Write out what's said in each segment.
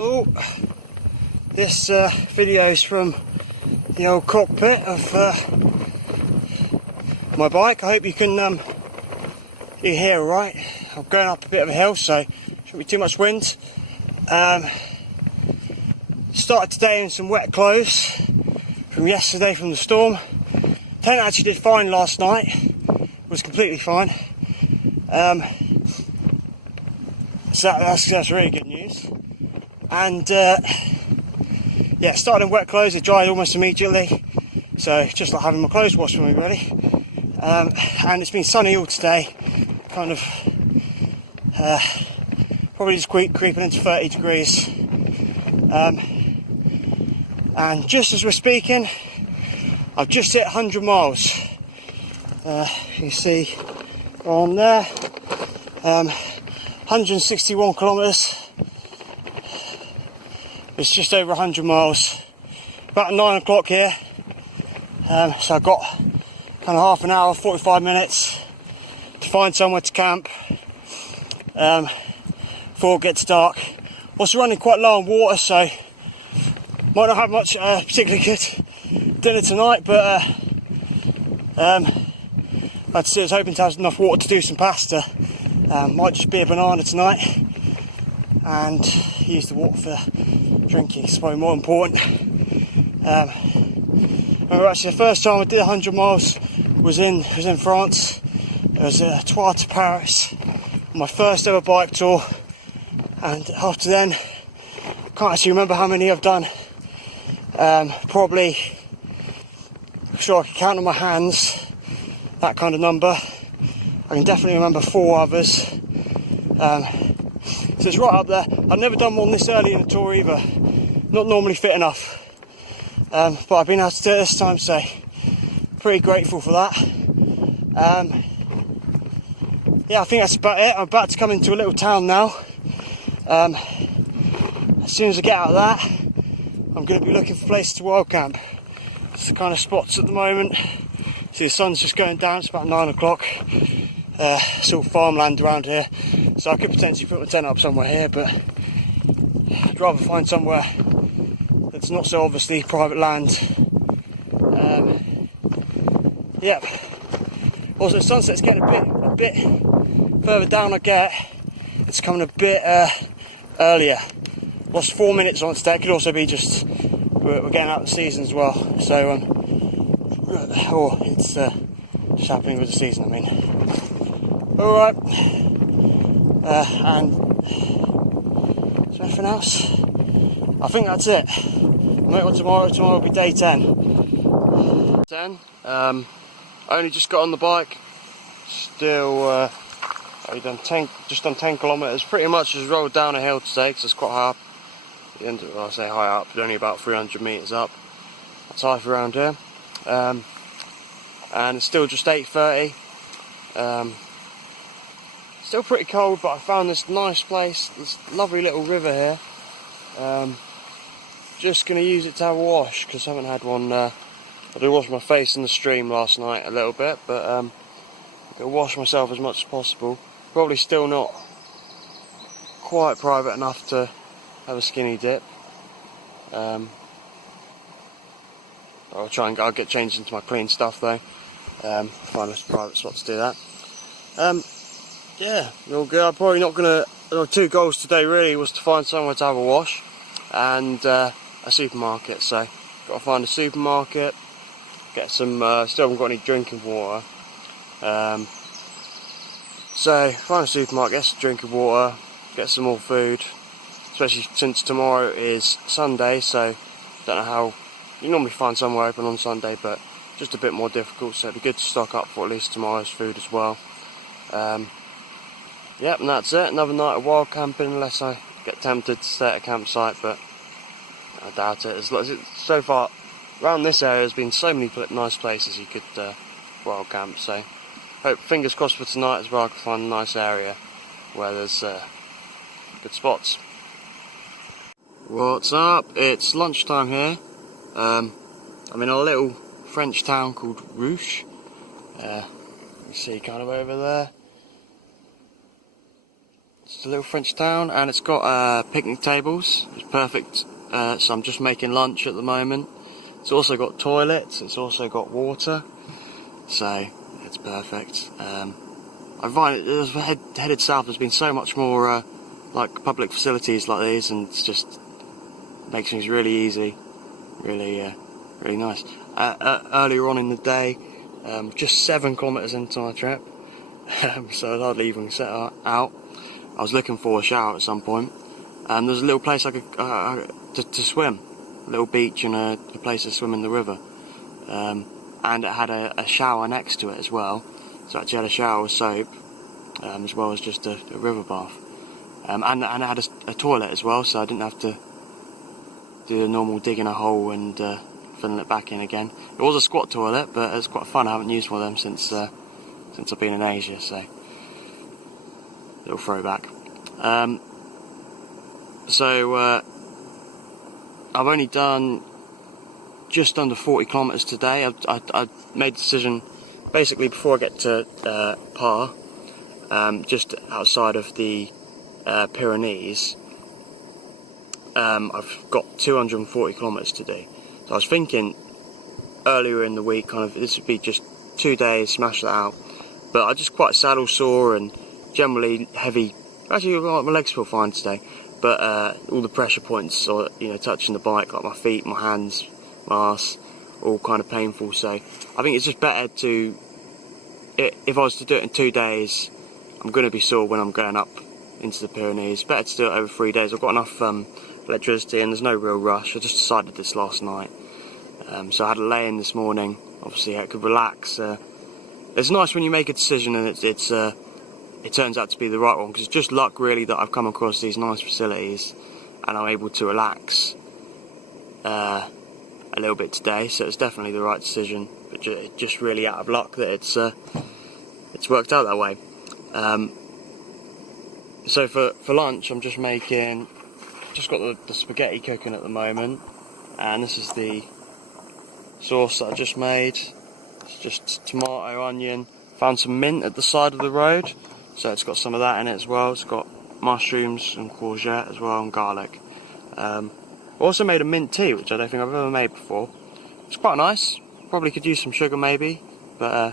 Oh, this video is from the old cockpit of my bike. I hope you can hear all right. I'm going up a bit of a hill, so shouldn't be too much wind. Started today in some wet clothes from yesterday from the storm. Tent actually did fine last night. It was completely fine. So that's really good news. And yeah, started in wet clothes. It dried almost immediately, so just like having my clothes washed for me really. And it's been sunny all today, kind of probably just creeping into 30 degrees. And just as we're speaking, I've just hit 100 miles. You see on there, 161 kilometres. It's just over 100 miles. About 9 o'clock here. So I've got kind of half an hour, 45 minutes to find somewhere to camp before it gets dark. Also running quite low on water, so might not have much particularly good dinner tonight, but I was hoping to have enough water to do some pasta. Might just be a banana tonight and use the water for drinking. It's probably more important. Remember, actually the first time I did 100 miles was in France. It was a Tour to Paris, my first ever bike tour, and after then I can't actually remember how many I've done. Probably, I'm sure I can count on my hands that kind of number. I can definitely remember 4 others. So it's right up there. I've never done one this early in the tour either. Not normally fit enough. But I've been able to do it this time, so pretty grateful for that. Yeah, I think that's about it. I'm about to come into a little town now. As soon as I get out of that, I'm going to be looking for places to wild camp. It's the kind of spots at the moment. See, the sun's just going down. It's about 9 o'clock. It's all farmland around here, so I could potentially put my tent up somewhere here, but I'd rather find somewhere that's not so obviously private land. Yep. Also, sunset's getting a bit further down I get. It's coming a bit earlier. Lost 4 minutes on it today. It could also be just we're getting out of the season as well. So it's just happening with the season, I mean. Alright, and is there anything else? I think that's it. Make one tomorrow will be day 10. 10, only just got on the bike, still just done 10 kilometres, pretty much just rolled down a hill today because it's quite high up. Well, I say high up, but only about 300 metres up. That's high for around here. And it's still just 8:30. Still pretty cold, but I found this nice place, this lovely little river here. Just going to use it to have a wash, because I haven't had one. I did wash my face in the stream last night a little bit, but I'm going to wash myself as much as possible. Probably still not quite private enough to have a skinny dip. I'll get changed into my clean stuff though. Find a private spot to do that. Yeah, all good. I'm probably not gonna. 2 goals today really was to find somewhere to have a wash and a supermarket. So got to find a supermarket, get some. Still haven't got any drinking water. So find a supermarket, get some drinking water, get some more food. Especially since tomorrow is Sunday, so don't know how. You normally find somewhere open on Sunday, but just a bit more difficult. So it'd be good to stock up for at least tomorrow's food as well. Yep, and that's it. Another night of wild camping, unless I get tempted to stay at a campsite, but I doubt it. So far, around this area, there's been so many nice places you could wild camp. So, hope fingers crossed for tonight as well. I can find a nice area where there's good spots. What's up? It's lunchtime here. I'm in a little French town called Rouche. You see, kind of over there. It's a little French town, and it's got picnic tables. It's perfect. So I'm just making lunch at the moment. It's also got toilets. It's also got water. So it's perfect. I find it, as headed south, there's been so much more like public facilities like these, and it's just makes things really easy, really nice. Earlier on in the day, just 7 kilometres into my trip, so I'd hardly even set out. I was looking for a shower at some point, and there's a little place I could to swim, a little beach and a place to swim in the river, and it had a shower next to it as well. So I actually had a shower with soap, as well as just a river bath, and it had a toilet as well, so I didn't have to do the normal digging a hole and filling it back in again. It was a squat toilet, but it's quite fun. I haven't used one of them since I've been in Asia, so little throwback. I've only done just under 40 kilometres today. I made the decision basically before I get to Par, just outside of the Pyrenees. I've got 240 kilometres to do. So I was thinking earlier in the week, kind of this would be just 2 days, smash that out. But I just quite saddle sore and generally heavy. Actually, my legs feel fine today, but all the pressure points, or touching the bike, like my feet, my hands, my ass, all kind of painful. So I think it's just better to, if I was to do it in 2 days, I'm going to be sore when I'm going up into the Pyrenees. Better to do it over 3 days. I've got enough electricity and there's no real rush. I just decided this last night, so I had a lay-in this morning. Obviously I could relax. It's nice when you make a decision and it turns out to be the right one, because it's just luck really that I've come across these nice facilities and I'm able to relax a little bit today. So it's definitely the right decision, but just really out of luck that it's worked out that way. So for lunch I'm just got the spaghetti cooking at the moment, and this is the sauce that I just made. It's just tomato, onion. Found some mint at the side of the road, so it's got some of that in it as well. It's got mushrooms and courgette as well, and garlic. Also made a mint tea, which I don't think I've ever made before. It's quite nice. Probably could use some sugar maybe, but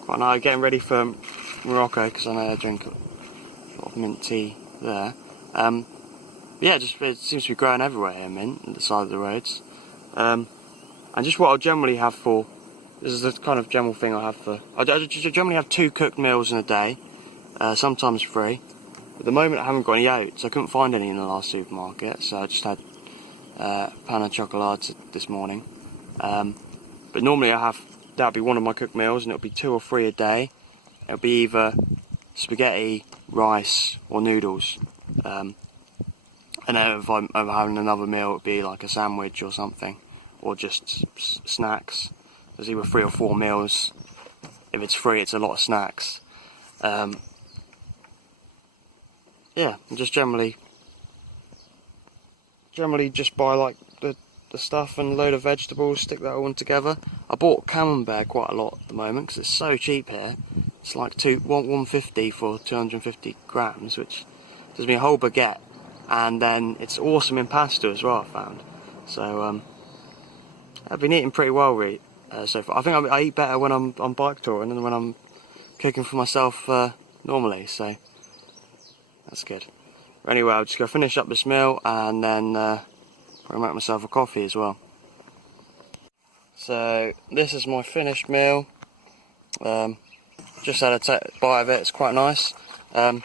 quite nice. Getting ready for Morocco, because I know I drink a lot of mint tea there. Yeah, it seems to be growing everywhere here, mint, at the side of the roads. And just what I'll generally have for, this is the kind of general thing I generally have 2 cooked meals in a day, sometimes 3. At the moment I haven't got any oats. I couldn't find any in the last supermarket, so I just had pan of chocolate this morning. But normally that'll be one of my cooked meals, and it'll be 2 or 3 a day. It'll be either spaghetti, rice, or noodles. And then if I'm having another meal, it'd be like a sandwich or something, or just snacks. There's either 3 or 4 meals. If it's 3, it's a lot of snacks. Yeah, and just generally just buy like the stuff and a load of vegetables, stick that all in together. I bought camembert quite a lot at the moment because it's so cheap here. It's like $1.50 for 250 grams, which gives me a whole baguette. And then it's awesome in pasta as well, I found. So I've been eating pretty well so far. I think I eat better when I'm on bike touring than when I'm cooking for myself normally, so that's good. Anyway, I'll just go finish up this meal and then probably make myself a coffee as well. So this is my finished meal. Just had a bite of it. It's quite nice. I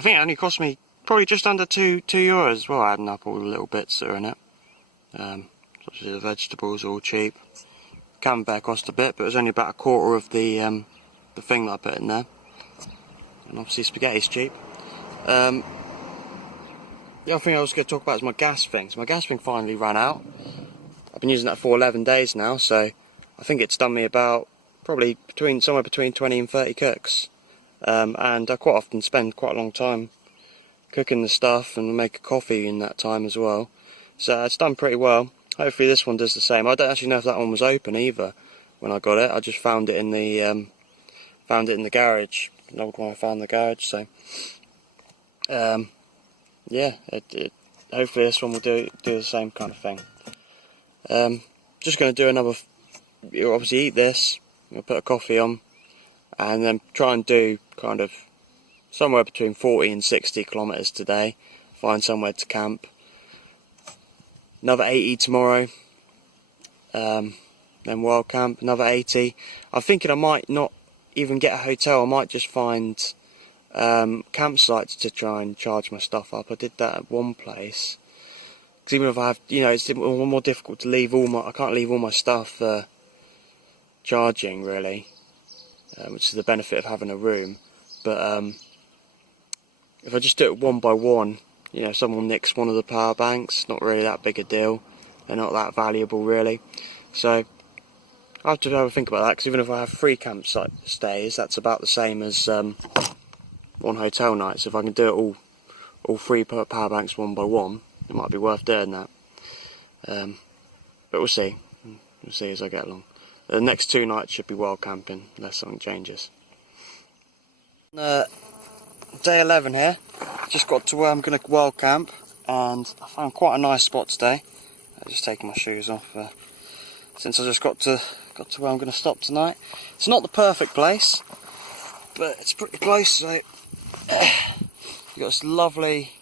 think it only cost me probably just under €2 as well, adding up all the little bits that are in it. Obviously the vegetables are all cheap. Camembert cost a bit, but it was only about a quarter of the thing that I put in there. And obviously spaghetti's cheap. The other thing I was going to talk about is my gas thing. So my gas thing finally ran out. I've been using that for 11 days now, so I think it's done me about probably somewhere between 20 and 30 cooks. And I quite often spend quite a long time cooking the stuff and make a coffee in that time as well. So it's done pretty well. Hopefully this one does the same. I don't actually know if that one was open either when I got it. I just found it in the garage. An old one I found in the garage, so Yeah, hopefully this one will do the same kind of thing. Just going to do another. You'll obviously eat this. You'll put a coffee on, and then try and do kind of somewhere between 40 and 60 kilometres today. Find somewhere to camp. Another 80 tomorrow. Then wild camp. Another 80. I'm thinking I might not even get a hotel. I might just find campsites to try and charge my stuff up. I did that at one place. Because even if I have, it's more difficult to leave I can't leave all my stuff charging really, which is the benefit of having a room. But if I just do it one by one, someone nicks one of the power banks, not really that big a deal. They're not that valuable really. So I have to have a think about that, because even if I have 3 campsite stays, that's about the same as 1 hotel night. So if I can do it all 3 power banks one by one, it might be worth doing that. But we'll see. We'll see as I get along. The next 2 nights should be wild camping, unless something changes. Day 11 here. Just got to where I'm going to wild camp, and I found quite a nice spot today. I'm just taking my shoes off since I just got to where I'm going to stop tonight. It's not the perfect place, but it's pretty close. So we've got this lovely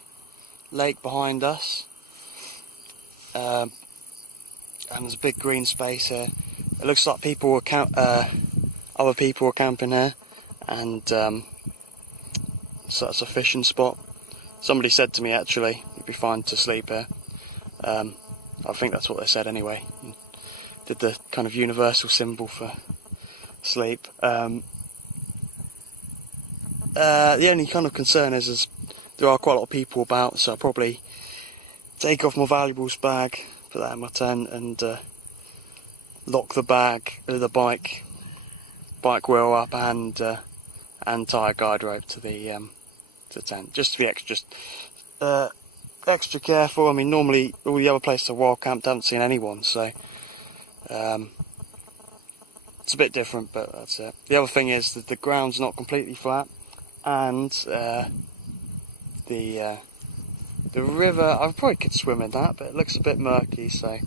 lake behind us, and there's a big green space here. It looks like other people are camping here, and so that's a fishing spot. Somebody said to me actually, it'd be fine to sleep here. I think that's what they said anyway. Did the kind of universal symbol for sleep. The only kind of concern is there are quite a lot of people about, so I'll probably take off my valuables bag, put that in my tent, and lock the bike wheel up, and tie a guide rope to the tent, just to be extra careful. I mean, normally all the other places I've wild camped, I haven't seen anyone, so it's a bit different, but that's it. The other thing is that the ground's not completely flat, and the river, I probably could swim in that, but it looks a bit murky, so I'm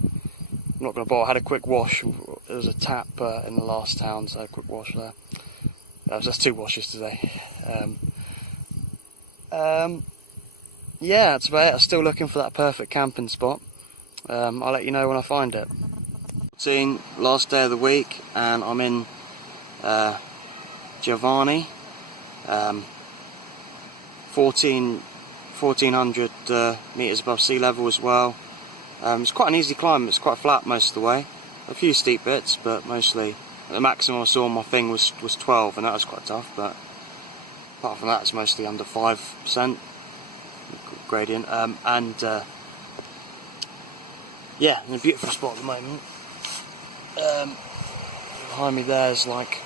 not going to bother. I had a quick wash. There was a tap in the last town, so I had a quick wash there. That's 2 washes today. Yeah, that's about it. I'm still looking for that perfect camping spot. I'll let you know when I find it. Last day of the week, and I'm in Giovanni, 1400 metres above sea level as well. It's quite an easy climb. It's quite flat most of the way. A few steep bits, but mostly the maximum I saw on my thing was 12, and that was quite tough. But apart from that, it's mostly under 5% gradient. Yeah, in a beautiful spot at the moment. Behind me there's like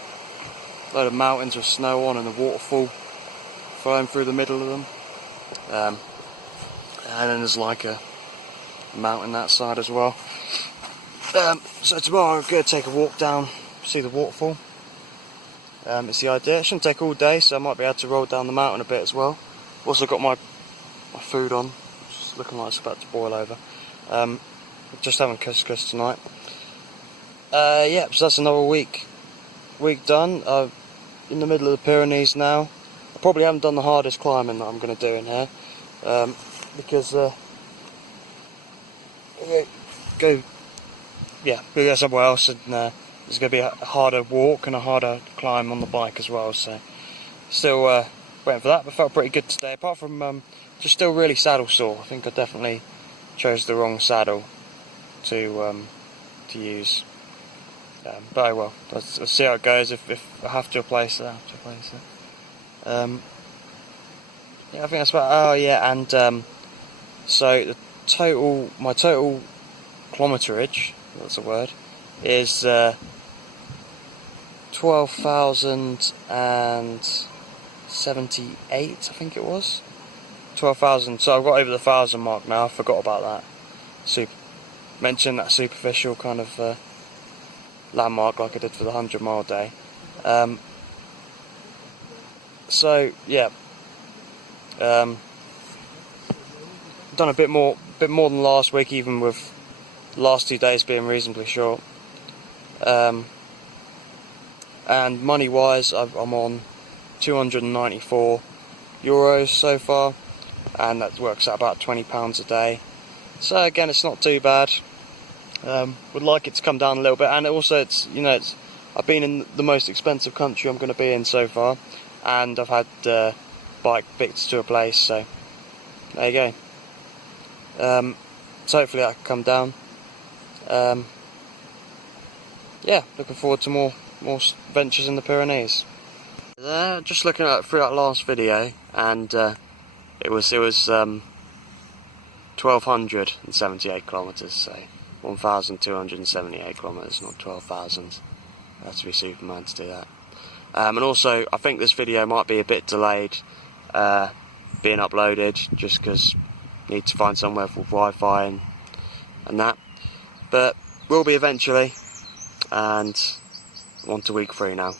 a load of mountains with snow on, and a waterfall flowing through the middle of them. And then there's like a mountain that side as well. So tomorrow I'm going to take a walk down, see the waterfall. It's the idea. It shouldn't take all day, so I might be able to roll down the mountain a bit as well. Also got my food on, it's looking like it's about to boil over. Just having couscous tonight. Yeah, so that's another week done. I'm in the middle of the Pyrenees now. I probably haven't done the hardest climbing that I'm going to do in here, because go somewhere else, and there's going to be a harder walk and a harder climb on the bike as well. So still waiting for that, but felt pretty good today. Apart from just still really saddle sore. I think I definitely chose the wrong saddle to use. But oh well, let's see how it goes. If I have to replace it, I have to replace it. Yeah, I think that's about. Oh yeah, and so my total kilometerage, that's a word, is 12,078. I think it was 12,000. So I've got over the 1,000 mark now. I forgot about that. Mention that superficial kind of landmark like I did for the 100-mile day. So yeah, done a bit more than last week, even with the last 2 days being reasonably short. And money wise, I'm on €294 so far, and that works out about £20 a day. So again, it's not too bad. Would like it to come down a little bit, and also I've been in the most expensive country I'm going to be in so far, and I've had bike fixed to a place, so there you go. So hopefully that can come down. Yeah, looking forward to more ventures in the Pyrenees. Just looking through that last video, and it was 1,278 kilometres, so 1,278 kilometres, not 12,000. I have to be Superman to do that. And also, I think this video might be a bit delayed being uploaded, just because I need to find somewhere for Wi-Fi and that. But will be eventually, and I'm on to week 3 now.